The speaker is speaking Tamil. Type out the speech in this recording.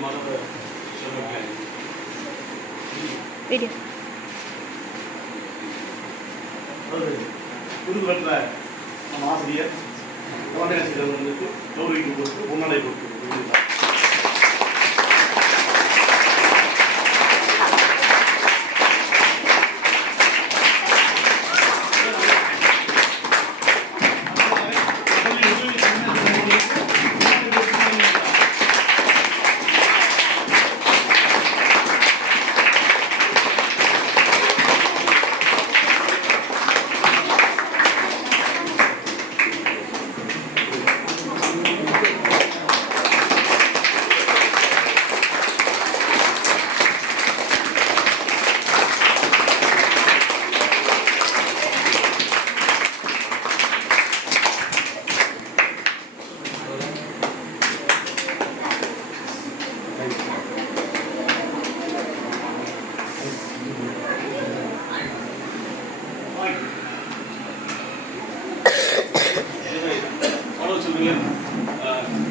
மாதவ வீடியோ பெற்ற நம்ம ஆசிரியர் குழந்தை ஆசிரியர்களுக்கு கௌரவிக்கு கொடுத்து முன்னாடி கொடுத்து Uh.